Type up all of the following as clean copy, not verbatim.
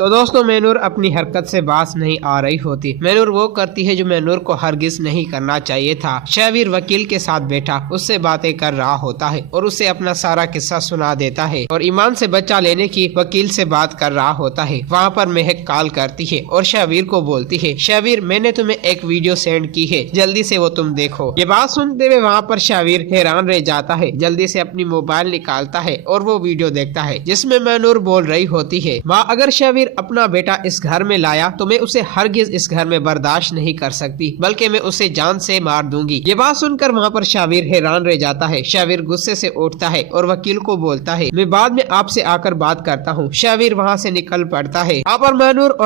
तो दोस्तों मैनूर अपनी हरकत से बाज नहीं आ रही होती। मैनूर वो करती है जो मैनूर को हरगिज नहीं करना चाहिए था। शहवीर वकील के साथ बैठा उससे बातें कर रहा होता है और उसे अपना सारा किस्सा सुना देता है और ईमान से बच्चा लेने की वकील से बात कर रहा होता है। वहाँ पर महक कॉल करती है और शहवीर को बोलती है, शहवीर मैंने तुम्हें एक वीडियो सेंड की है, जल्दी से वो तुम देखो। ये बात सुनते हुए वहाँ पर शहवीर हैरान रह जाता है, जल्दी से अपनी मोबाइल निकालता है और वो वीडियो देखता है जिसमें मैनूर बोल रही होती है, माँ अगर शहवीर अपना बेटा इस घर में लाया तो मैं उसे हरगिज इस घर में बर्दाश्त नहीं कर सकती, बल्कि मैं उसे जान से मार दूंगी। ये बात सुनकर वहाँ पर शहवीर हैरान रह जाता है। शहवीर गुस्से से उठता है और वकील को बोलता है, मैं बाद में आपसे आकर बात करता हूँ। शहवीर वहाँ से निकल पड़ता है। आप और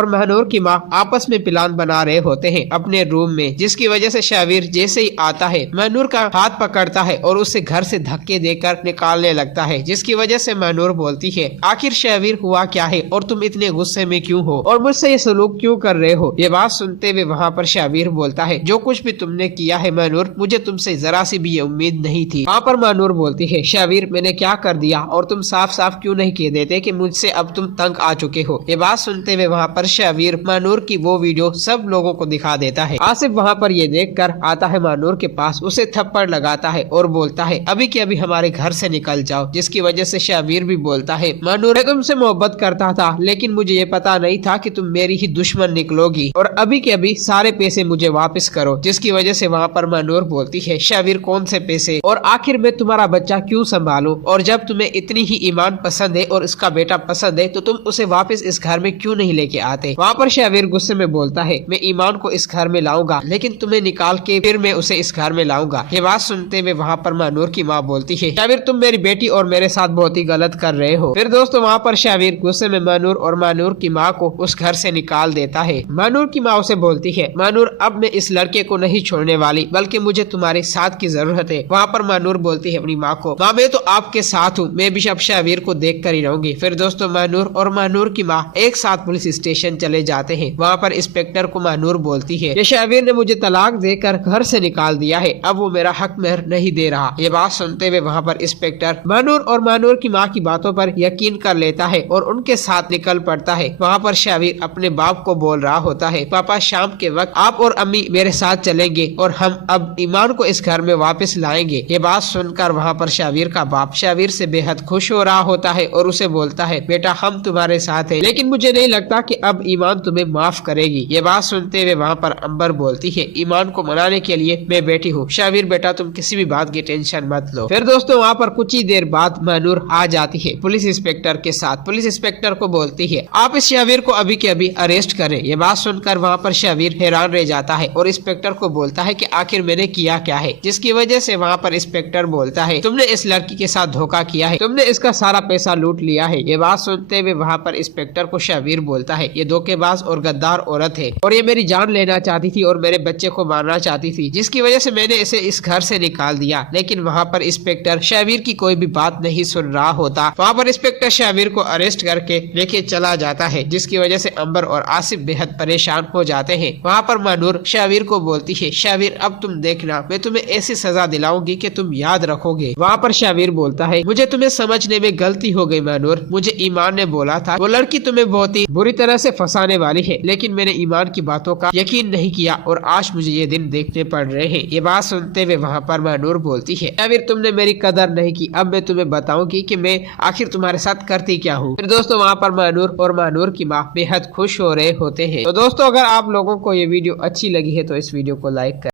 महनूर की माँ आपस में प्लान बना रहे होते हैं अपने रूम में, जिसकी वजह से शहवीर जैसे ही आता है महनूर का हाथ पकड़ता है और उसे घर से धक्के देकर निकालने लगता है, जिसकी वजह से महनूर बोलती है, आखिर शहवीर हुआ क्या है और तुम इतने गुस्से में क्यों हो और मुझसे ये सलूक क्यों कर रहे हो। ये बात सुनते हुए वहाँ पर शहवीर बोलता है, जो कुछ भी तुमने किया है महनूर, मुझे तुमसे जरा सी भी ये उम्मीद नहीं थी। वहाँ पर महनूर बोलती है, शहवीर मैंने क्या कर दिया और तुम साफ साफ क्यों नहीं कह देते कि मुझसे अब तुम तंग आ चुके हो। ये बात सुनते हुए वहाँ पर शहवीर महनूर की वो वीडियो सब लोगों को दिखा देता है। आसिफ वहाँ पर ये देख कर आता है महनूर के पास, उसे थप्पड़ लगाता है और बोलता है, अभी के अभी हमारे घर से निकल जाओ। जिसकी वजह से शहवीर भी बोलता है, महनूर मैं तुमसे मोहब्बत करता था लेकिन मुझे ये पता नहीं था कि तुम मेरी ही दुश्मन निकलोगी और अभी के अभी सारे पैसे मुझे वापस करो। जिसकी वजह से वहाँ पर महनूर बोलती है, शहवीर कौन से पैसे और आखिर मैं तुम्हारा बच्चा क्यों संभालूं और जब तुम्हें इतनी ही ईमान पसंद है और इसका बेटा पसंद है तो तुम उसे वापस इस घर में क्यों नहीं लेके आते। वहाँ पर शहवीर गुस्से में बोलता है, मैं ईमान को इस घर में लाऊंगा लेकिन तुम्हें निकाल के फिर मैं उसे इस घर में लाऊंगा। ये बात सुनते हुए वहाँ पर महनूर की माँ बोलती है, शहवीर तुम मेरी बेटी और मेरे साथ बहुत ही गलत कर रहे हो। फिर दोस्तों वहाँ पर शहवीर गुस्से में महनूर और महनूर की माँ को उस घर से निकाल देता है। महनूर की माँ उसे बोलती है, महनूर अब मैं इस लड़के को नहीं छोड़ने वाली, बल्कि मुझे तुम्हारे साथ की जरूरत है। वहाँ पर महनूर बोलती है अपनी माँ को, माँ मैं तो आपके साथ हूँ, मैं भी अब शहवीर को देख कर ही रहूंगी। फिर दोस्तों महनूर और महनूर की माँ एक साथ पुलिस स्टेशन चले जाते हैं। वहाँ पर इंस्पेक्टर को महनूर बोलती है, ये शहवीर ने मुझे तलाक देकर घर से निकाल दिया है, अब वो मेरा हक मेहर नहीं दे रहा। ये बात सुनते हुए वहाँ पर इंस्पेक्टर महनूर और महनूर की माँ की बातों पर यकीन कर लेता है और उनके साथ निकल पड़ता है। वहाँ पर शहवीर अपने बाप को बोल रहा होता है, पापा शाम के वक्त आप और अम्मी मेरे साथ चलेंगे और हम अब ईमान को इस घर में वापस लाएंगे। ये बात सुनकर वहाँ पर शहवीर का बाप शहवीर से बेहद खुश हो रहा होता है और उसे बोलता है, बेटा हम तुम्हारे साथ हैं, लेकिन मुझे नहीं लगता कि अब ईमान तुम्हें माफ करेगी। ये बात सुनते हुए वहाँ पर अंबर बोलती है, ईमान को मनाने के लिए मैं बैठी हूँ, शहवीर बेटा तुम किसी भी बात की टेंशन मत लो। फिर दोस्तों वहाँ पर कुछ ही देर बाद महनूर आ जाती है पुलिस इंस्पेक्टर के साथ। पुलिस इंस्पेक्टर को बोलती है, आप इस शहवीर को अभी के अभी अरेस्ट करें। ये बात सुनकर वहाँ पर शहवीर हैरान रह जाता है और इंस्पेक्टर को बोलता है कि आखिर मैंने किया क्या है। जिसकी वजह से वहाँ पर इंस्पेक्टर बोलता है, तुमने इस लड़की के साथ धोखा किया है, तुमने इसका सारा पैसा लूट लिया है। ये बात सुनते हुए वहाँ पर इंस्पेक्टर को शहवीर बोलता है, ये धोखेबाज और गद्दार औरत है और ये मेरी जान लेना चाहती थी और मेरे बच्चे को मारना चाहती थी, जिसकी वजह से मैंने इसे इस घर से निकाल दिया। लेकिन वहाँ पर इंस्पेक्टर शहवीर की कोई भी बात नहीं सुन रहा होता। वहाँ पर इंस्पेक्टर शहवीर को अरेस्ट करके लेके चला जाता है, जिसकी वजह से अंबर और आसिफ बेहद परेशान हो जाते हैं। वहाँ पर महनूर शहवीर को बोलती है, शहवीर अब तुम देखना, मैं तुम्हें ऐसी सजा दिलाऊंगी कि तुम याद रखोगे। वहाँ पर शहवीर बोलता है, मुझे तुम्हें समझने में गलती हो गई महनूर, मुझे ईमान ने बोला था वो लड़की तुम्हें बहुत ही बुरी तरह से फंसाने वाली है, लेकिन मैंने ईमान की बातों का यकीन नहीं किया और आज मुझे ये दिन देखने पड़ रहे हैं। ये बात सुनते हुए वहाँ पर महनूर बोलती है, शहवीर तुमने मेरी कदर नहीं की, अब मैं तुम्हें बताऊंगी कि मैं आखिर तुम्हारे साथ करती क्या हूँ। फिर दोस्तों वहाँ पर महनूर और महनूर की माँ बेहद खुश हो रहे होते हैं। तो दोस्तों अगर आप लोगों को ये वीडियो अच्छी लगी है तो इस वीडियो को लाइक करें।